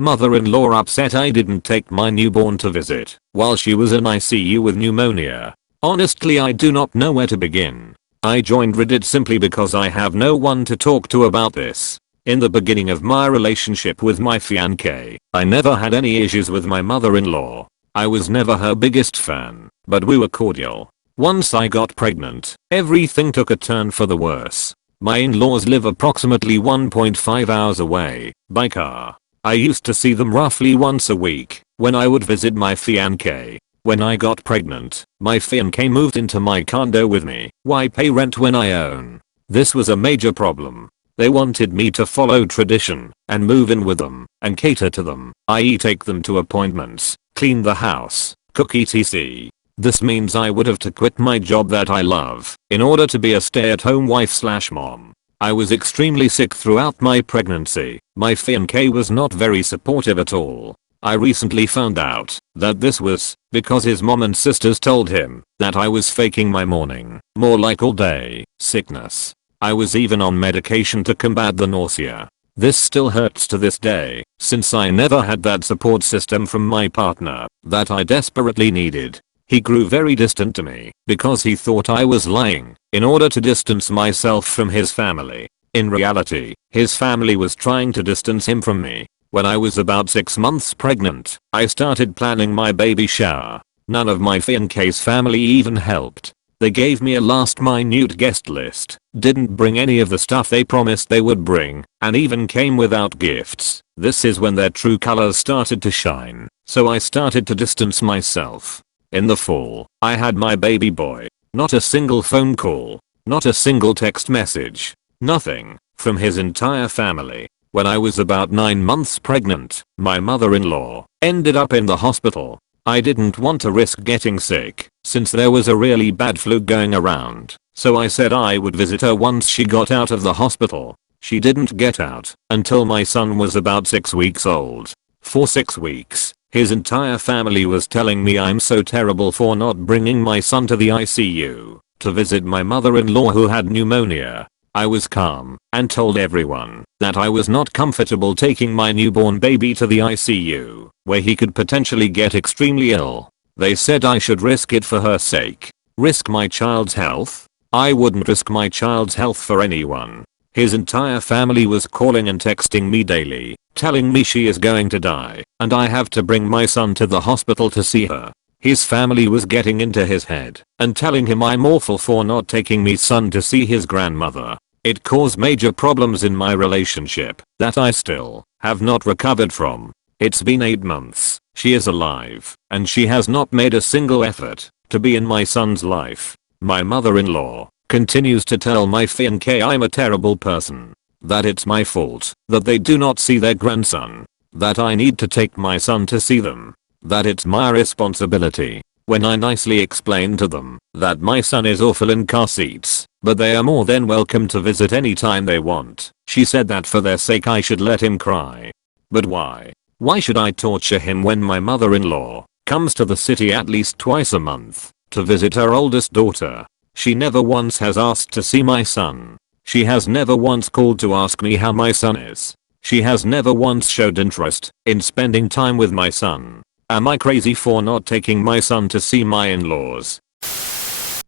Mother-in-law upset I didn't take my newborn to visit while she was in ICU with pneumonia. Honestly, I do not know where to begin. I joined Reddit simply because I have no one to talk to about this. In the beginning of my relationship with my fiancé, I never had any issues with my mother-in-law. I was never her biggest fan, but we were cordial. Once I got pregnant, everything took a turn for the worse. My in-laws live approximately 1.5 hours away, by car. I used to see them roughly once a week, when I would visit my fiancé. When I got pregnant, my fiancé moved into my condo with me. Why pay rent when I own? This was a major problem. They wanted me to follow tradition and move in with them and cater to them, i.e. take them to appointments, clean the house, cook etc. This means I would have to quit my job that I love in order to be a stay-at-home wife/mom. I was extremely sick throughout my pregnancy. My fiancé was not very supportive at all. I recently found out that this was because his mom and sisters told him that I was faking my morning, more like all day, sickness. I was even on medication to combat the nausea. This still hurts to this day, since I never had that support system from my partner that I desperately needed. He grew very distant to me because he thought I was lying in order to distance myself from his family. In reality, his family was trying to distance him from me. When I was about 6 months pregnant, I started planning my baby shower. None of my fiancé's family even helped. They gave me a last-minute guest list, didn't bring any of the stuff they promised they would bring, and even came without gifts. This is when their true colors started to shine, so I started to distance myself. In the fall, I had my baby boy. Not a single phone call, not a single text message, nothing from his entire family. When I was about 9 months pregnant, my mother-in-law ended up in the hospital. I didn't want to risk getting sick, since there was a really bad flu going around, so I said I would visit her once she got out of the hospital. She didn't get out until my son was about 6 weeks old. For 6 weeks, his entire family was telling me I'm so terrible for not bringing my son to the ICU to visit my mother-in-law who had pneumonia. I was calm and told everyone that I was not comfortable taking my newborn baby to the ICU, where he could potentially get extremely ill. They said I should risk it for her sake. Risk my child's health? I wouldn't risk my child's health for anyone. His entire family was calling and texting me daily, telling me she is going to die, and I have to bring my son to the hospital to see her. His family was getting into his head and telling him I'm awful for not taking my son to see his grandmother. It caused major problems in my relationship that I still have not recovered from. It's been 8 months, she is alive, and she has not made a single effort to be in my son's life. My mother-in-law continues to tell my fiancé I'm a terrible person, that it's my fault that they do not see their grandson, that I need to take my son to see them, that it's my responsibility. When I nicely explained to them that my son is awful in car seats, but they are more than welcome to visit anytime they want, she said that for their sake I should let him cry. But why? Why should I torture him when my mother-in-law comes to the city at least twice a month to visit her oldest daughter? She never once has asked to see my son. She has never once called to ask me how my son is. She has never once showed interest in spending time with my son. Am I crazy for not taking my son to see my in-laws?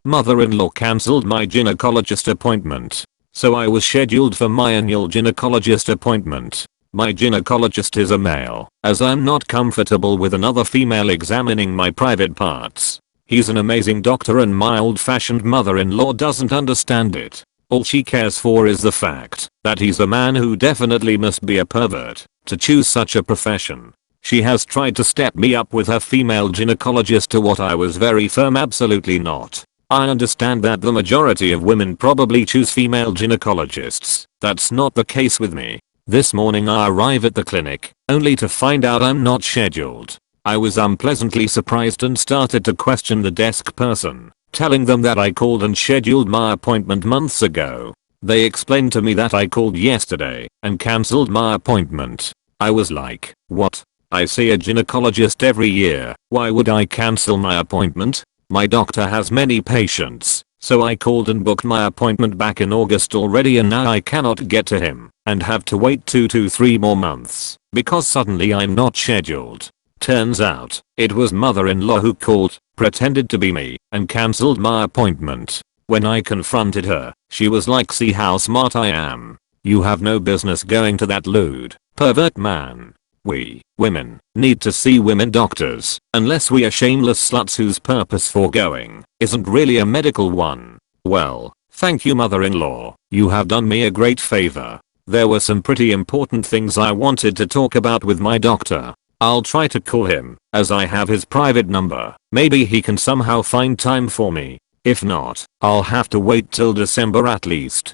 Mother-in-law cancelled my gynecologist appointment, so I was scheduled for my annual gynecologist appointment. My gynecologist is a male, as I'm not comfortable with another female examining my private parts. He's an amazing doctor and my old-fashioned mother-in-law doesn't understand it. All she cares for is the fact that he's a man who definitely must be a pervert to choose such a profession. She has tried to step me up with her female gynecologist to what I was very firm absolutely not. I understand that the majority of women probably choose female gynecologists. That's not the case with me. This morning I arrive at the clinic, only to find out I'm not scheduled. I was unpleasantly surprised and started to question the desk person, telling them that I called and scheduled my appointment months ago. They explained to me that I called yesterday and cancelled my appointment. I was like, what? I see a gynecologist every year, why would I cancel my appointment? My doctor has many patients, So I called and booked my appointment back in August already, and now I cannot get to him and have to wait 2 to 3 more months because suddenly I'm not scheduled. Turns out, it was mother-in-law who called, pretended to be me, and cancelled my appointment. When I confronted her, she was like, see how smart I am. You have no business going to that lewd, pervert man. We, women, need to see women doctors, unless we are shameless sluts whose purpose for going isn't really a medical one. Well, thank you mother-in-law, you have done me a great favor. There were some pretty important things I wanted to talk about with my doctor. I'll try to call him, as I have his private number. Maybe he can somehow find time for me. If not, I'll have to wait till December at least.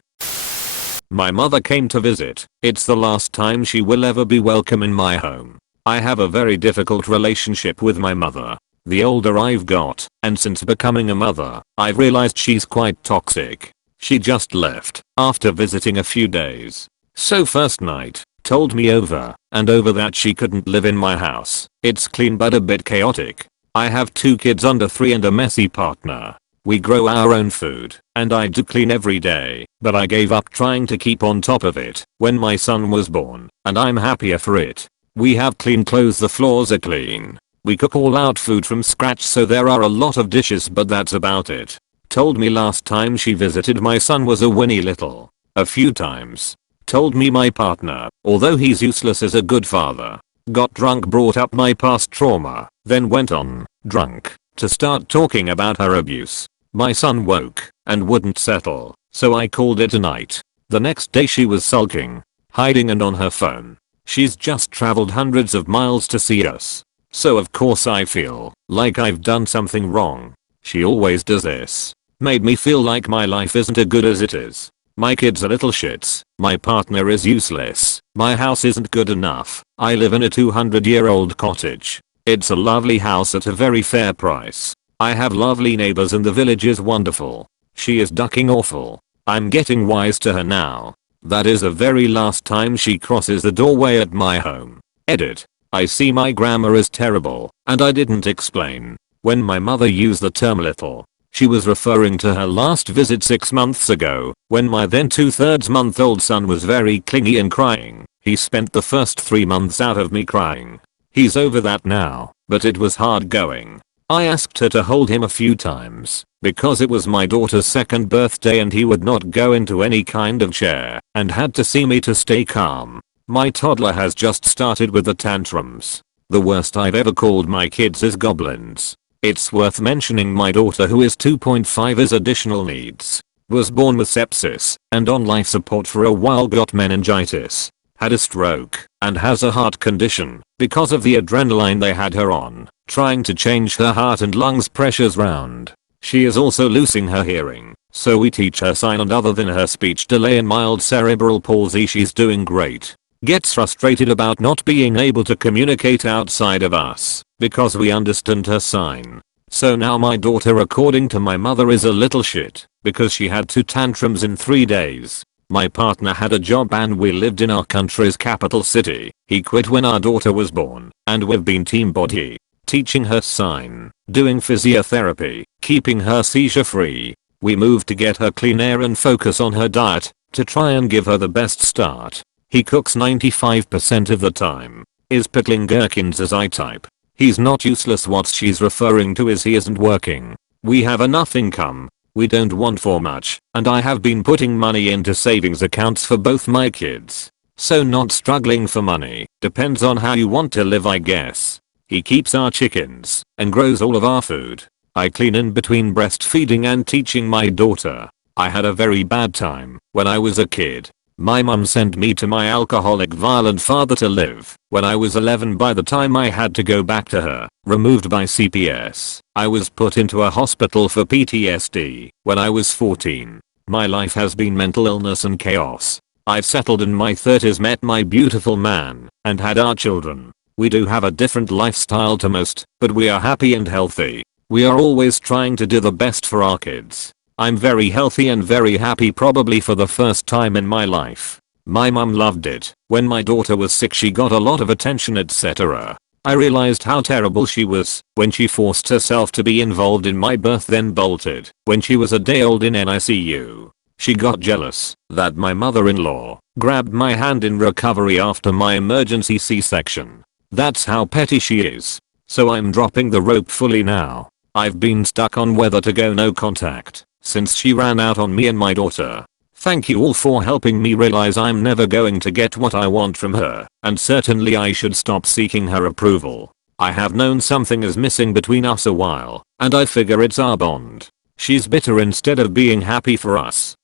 My mother came to visit. It's the last time she will ever be welcome in my home. I have a very difficult relationship with my mother. The older I've got, and since becoming a mother, I've realized she's quite toxic. She just left after visiting a few days. So first night, told me over and over that she couldn't live in my house. It's clean but a bit chaotic. I have 2 kids under 3 and a messy partner. We grow our own food, and I do clean every day, but I gave up trying to keep on top of it when my son was born, and I'm happier for it. We have clean clothes, the floors are clean. We cook all out food from scratch, so there are a lot of dishes, but that's about it. Told me last time she visited my son was a Winnie Little. A few times. Told me my partner, although he's useless as a good father, got drunk, brought up my past trauma, then went on, drunk, to start talking about her abuse. My son woke and wouldn't settle, so I called it a night. The next day she was sulking, hiding and on her phone. She's just traveled hundreds of miles to see us. So of course I feel like I've done something wrong. She always does this. Made me feel like my life isn't as good as it is. My kids are little shits. My partner is useless. My house isn't good enough. I live in a 200-year-old cottage. It's a lovely house at a very fair price. I have lovely neighbors and the village is wonderful. She is ducking awful. I'm getting wise to her now. That is the very last time she crosses the doorway at my home. Edit. I see my grammar is terrible, and I didn't explain. When my mother used the term little, she was referring to her last visit 6 months ago, when my then 2/3 month old son was very clingy and crying. He spent the first 3 months out of me crying. He's over that now, but it was hard going. I asked her to hold him a few times, because it was my daughter's 2nd birthday and he would not go into any kind of chair, and had to see me to stay calm. My toddler has just started with the tantrums. The worst I've ever called my kids is goblins. It's worth mentioning my daughter, who is 2.5, is additional needs. Was born with sepsis, and on life support for a while, got meningitis, had a stroke, and has a heart condition because of the adrenaline they had her on, trying to change her heart and lungs pressures round. She is also losing her hearing, so we teach her sign, and other than her speech delay and mild cerebral palsy she's doing great. Gets frustrated about not being able to communicate outside of us, because we understand her sign. So now my daughter, according to my mother, is a little shit, because she had 2 tantrums in 3 days. My partner had a job and we lived in our country's capital city. He quit when our daughter was born, and we've been team body, teaching her sign, doing physiotherapy, keeping her seizure free. We moved to get her clean air and focus on her diet, to try and give her the best start. He cooks 95% of the time, is pickling gherkins as I type. He's not useless. What she's referring to is he isn't working. We have enough income. We don't want for much, and I have been putting money into savings accounts for both my kids. So not struggling for money. Depends on how you want to live, I guess. He keeps our chickens and grows all of our food. I clean in between breastfeeding and teaching my daughter. I had a very bad time when I was a kid. My mum sent me to my alcoholic, violent father to live. When I was 11, by the time I had to go back to her, removed by CPS, I was put into a hospital for PTSD. When I was 14, my life has been mental illness and chaos. I've settled in my 30s, met my beautiful man, and had our children. We do have a different lifestyle to most, but we are happy and healthy. We are always trying to do the best for our kids. I'm very healthy and very happy, probably for the first time in my life. My mum loved it. When my daughter was sick she got a lot of attention, etc. I realized how terrible she was when she forced herself to be involved in my birth, then bolted when she was a day old in an ICU. She got jealous that my mother-in-law grabbed my hand in recovery after my emergency C-section. That's how petty she is. So I'm dropping the rope fully now. I've been stuck on whether to go no contact since she ran out on me and my daughter. Thank you all for helping me realize I'm never going to get what I want from her, and certainly I should stop seeking her approval. I have known something is missing between us a while, and I figure it's our bond. She's bitter instead of being happy for us.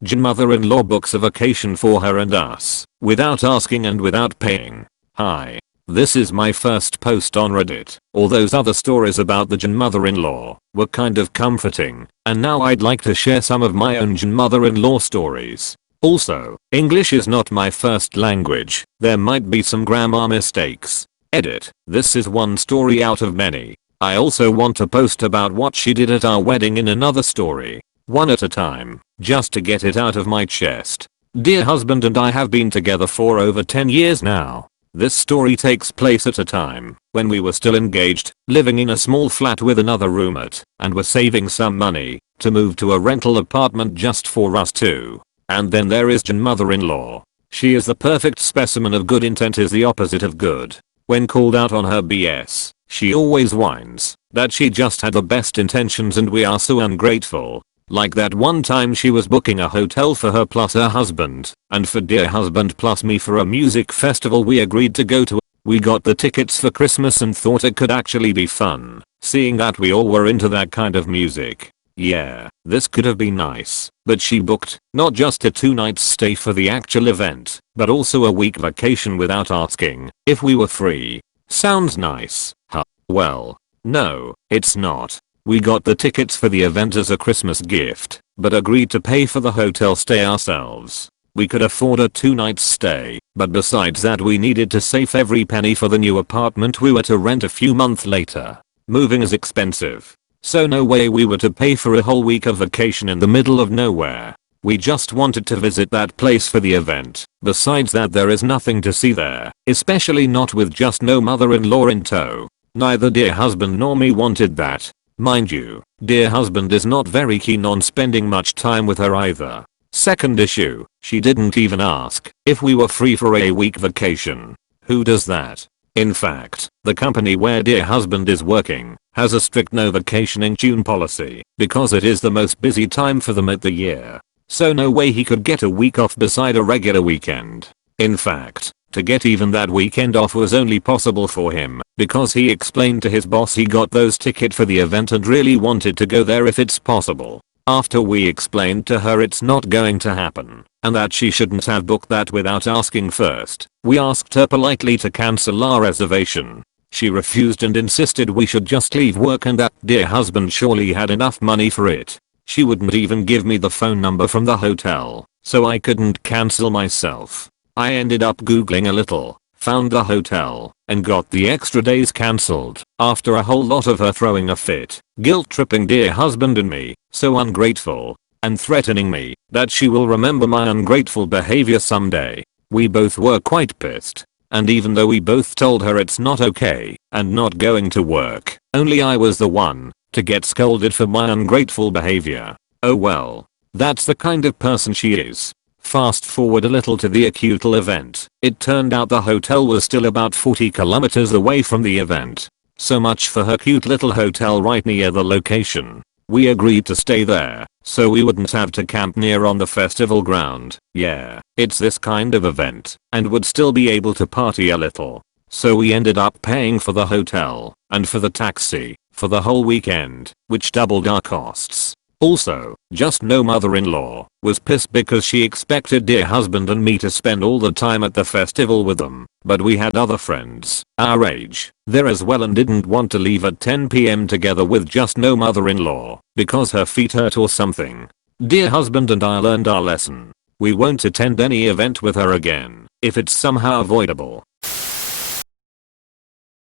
Mother-in-law books a vacation for her and us, without asking and without paying. Hi. This is my first post on Reddit. All those other stories about the mother-in-law were kind of comforting, and now I'd like to share some of my own mother-in-law stories. Also, English is not my first language. There might be some grammar mistakes. Edit. This is one story out of many. I also want to post about what she did at our wedding in another story. One at a time, just to get it out of my chest. Dear husband and I have been together for over 10 years now. This story takes place at a time when we were still engaged, living in a small flat with another roommate, and were saving some money to move to a rental apartment just for us two. And then there is mother-in-law. She is the perfect specimen of good intent is the opposite of good. When called out on her BS, she always whines that she just had the best intentions and we are so ungrateful. Like that one time she was booking a hotel for her plus her husband, and for dear husband plus me for a music festival we agreed to go to. We got the tickets for Christmas and thought it could actually be fun, seeing that we all were into that kind of music. Yeah, this could have been nice, but she booked not just a 2-night stay for the actual event, but also a week vacation without asking if we were free. Sounds nice, huh? Well, no, it's not. We got the tickets for the event as a Christmas gift, but agreed to pay for the hotel stay ourselves. We could afford a 2-night stay, but besides that we needed to save every penny for the new apartment we were to rent a few months later. Moving is expensive, so no way we were to pay for a whole week of vacation in the middle of nowhere. We just wanted to visit that place for the event. Besides that there is nothing to see there, especially not with just no mother-in-law in tow. Neither dear husband nor me wanted that. Mind you, dear husband is not very keen on spending much time with her either. Second issue, she didn't even ask if we were free for a week vacation. Who does that? In fact, the company where dear husband is working has a strict no vacation in June policy because it is the most busy time for them at the year. So no way he could get a week off beside a regular weekend. In fact, to get even that weekend off was only possible for him because he explained to his boss he got those tickets for the event and really wanted to go there if it's possible. After we explained to her it's not going to happen and that she shouldn't have booked that without asking first, we asked her politely to cancel our reservation. She refused and insisted we should just leave work and that dear husband surely had enough money for it. She wouldn't even give me the phone number from the hotel, so I couldn't cancel myself. I ended up googling a little, found the hotel, and got the extra days cancelled after a whole lot of her throwing a fit, guilt-tripping dear husband and me, so ungrateful, and threatening me that she will remember my ungrateful behavior someday. We both were quite pissed, and even though we both told her it's not okay and not going to work, only I was the one to get scolded for my ungrateful behavior. Oh well, that's the kind of person she is. Fast forward a little to the actual event. It turned out the hotel was still about 40 kilometers away from the event. So much for her cute little hotel right near the location. We agreed to stay there, so we wouldn't have to camp near on the festival ground. Yeah, it's this kind of event, and would still be able to party a little. So we ended up paying for the hotel, and for the taxi, for the whole weekend, which doubled our costs. Also, just no mother-in-law was pissed because she expected dear husband and me to spend all the time at the festival with them, but we had other friends our age there as well and didn't want to leave at 10 PM together with just no mother-in-law because her feet hurt or something. Dear husband and I learned our lesson. We won't attend any event with her again if it's somehow avoidable.